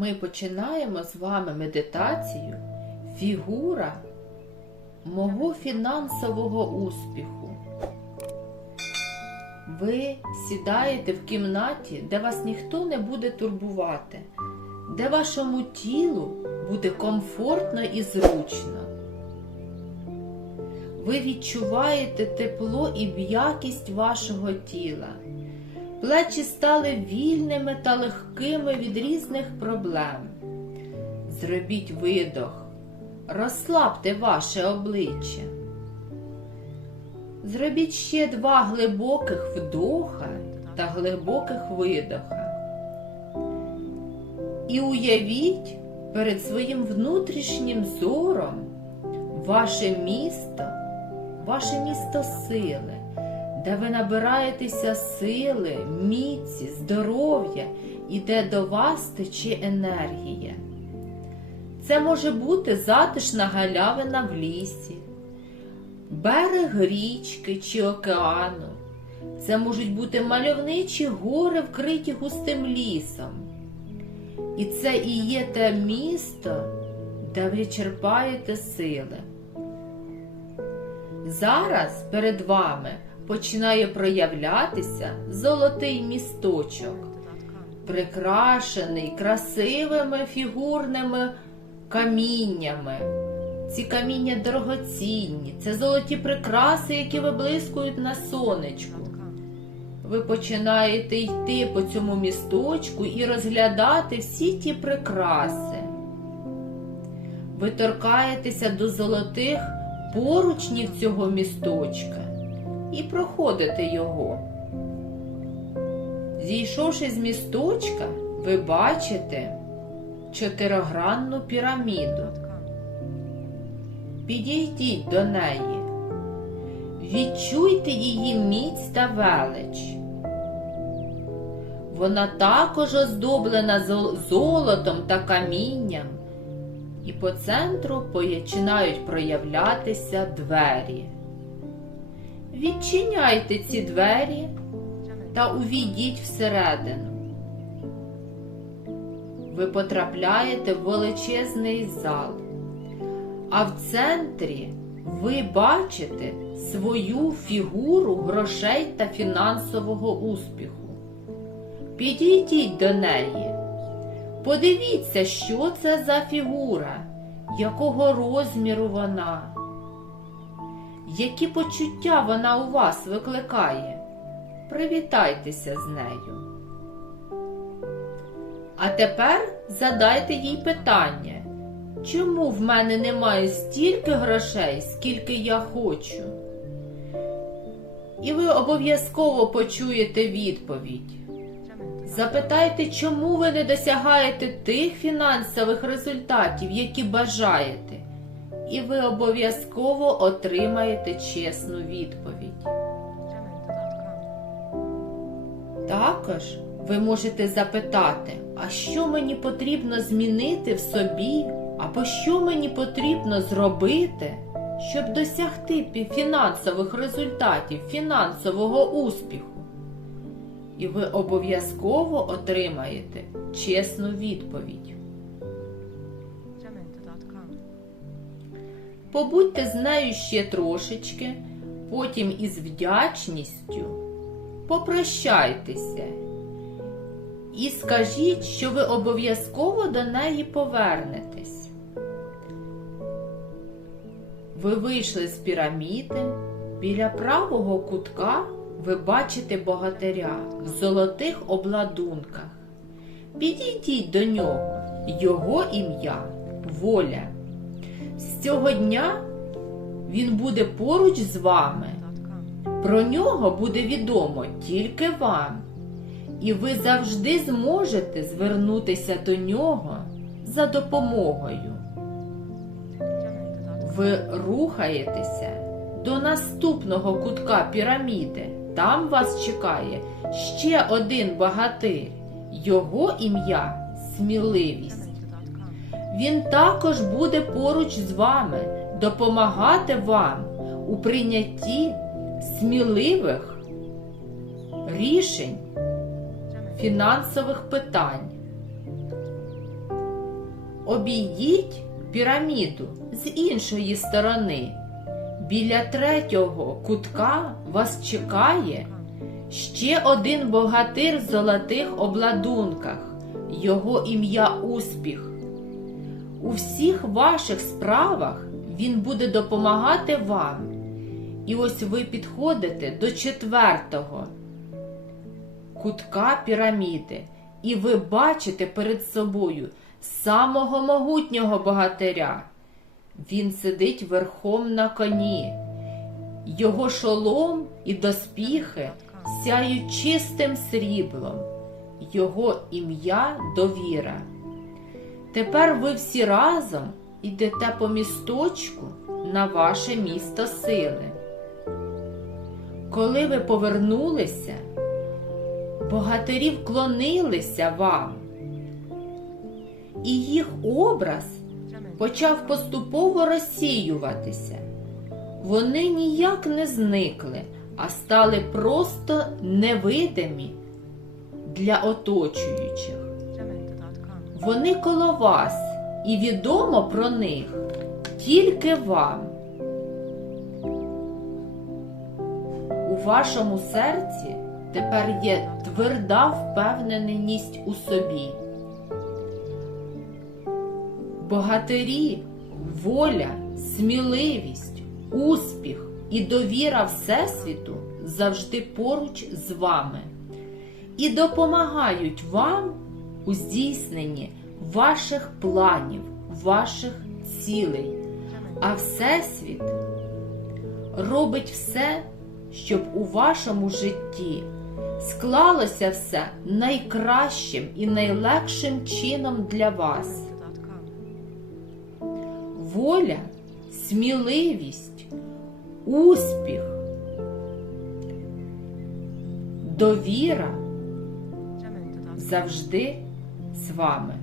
ми починаємо з вами медитацію фігура мого фінансового успіху. Ви сідаєте в кімнаті, де вас ніхто не буде турбувати, де вашому тілу буде комфортно і зручно. Ви відчуваєте тепло і м'якість вашого тіла. Плечі стали вільними та легкими від різних проблем. Зробіть видох, розслабте ваше обличчя. Зробіть ще два глибоких вдоха та глибоких видоха. І уявіть перед своїм внутрішнім зором ваше місто, ваше місто сили, де ви набираєтеся сили, міці, здоров'я і де до вас тече енергія. Це може бути затишна галявина в лісі, берег річки чи океану. Це можуть бути мальовничі гори, вкриті густим лісом. І це і є те місто, де ви черпаєте сили. Зараз перед вами починає проявлятися золотий місточок, прикрашений красивими фігурними каміннями. Ці каміння дорогоцінні, це золоті прикраси, які виблискують на сонечку. Ви починаєте йти по цьому місточку і розглядати всі ті прикраси. Ви торкаєтеся до золотих поручнів цього місточка і проходите його. Зійшовши з місточка, ви бачите чотиригранну піраміду. Підійдіть до неї, відчуйте її міць та велич. Вона також оздоблена золотом та камінням, і по центру починають проявлятися двері. Відчиняйте ці двері та увійдіть всередину. Ви потрапляєте в величезний зал, а в центрі ви бачите свою фігуру грошей та фінансового успіху. Підійдіть до неї. Подивіться, що це за фігура, якого розміру вона, які почуття вона у вас викликає. Привітайтеся з нею. А тепер задайте їй питання, чому в мене немає стільки грошей, скільки я хочу? І ви обов'язково почуєте відповідь. Запитайте, чому ви не досягаєте тих фінансових результатів, які бажаєте, і ви обов'язково отримаєте чесну відповідь. Також ви можете запитати, а що мені потрібно змінити в собі, або що мені потрібно зробити, щоб досягти фінансових результатів, фінансового успіху. І ви обов'язково отримаєте чесну відповідь. Побудьте з нею ще трошечки, потім із вдячністю попрощайтеся і скажіть, що ви обов'язково до неї повернетесь. Ви вийшли з піраміди, біля правого кутка ви бачите богатиря в золотих обладунках. Підійдіть до нього, його ім'я воля. Цього дня він буде поруч з вами. Про нього буде відомо тільки вам, і ви завжди зможете звернутися до нього за допомогою. Ви рухаєтеся до наступного кутка піраміди. Там вас чекає ще один багатир. Його ім'я сміливість. Він також буде поруч з вами, допомагати вам у прийнятті сміливих рішень фінансових питань. обійдіть піраміду з іншої сторони. Біля третього кутка вас чекає ще один богатир в золотих обладунках. Його ім'я успіх. У всіх ваших справах він буде допомагати вам. І ось ви підходите до четвертого кутка піраміди, і ви бачите перед собою самого могутнього богатиря. Він сидить верхом на коні. Його шолом і доспіхи сяють чистим сріблом. Його ім'я довіра. Тепер ви всі разом ідете по місточку на ваше місто сили. Коли ви повернулися, богатирі вклонилися вам, і їх образ почав поступово розсіюватися. Вони ніяк не зникли, а стали просто невидимі для оточуючих. Вони коло вас, і відомо про них тільки вам. У вашому серці тепер є тверда впевненість у собі. Богатирі, воля, сміливість, успіх і довіра Всесвіту завжди поруч з вами і допомагають вам у здійсненні ваших планів, ваших цілей. А Всесвіт робить все, щоб у вашому житті склалося все найкращим і найлегшим чином для вас. Воля, сміливість, успіх, довіра завжди з вами.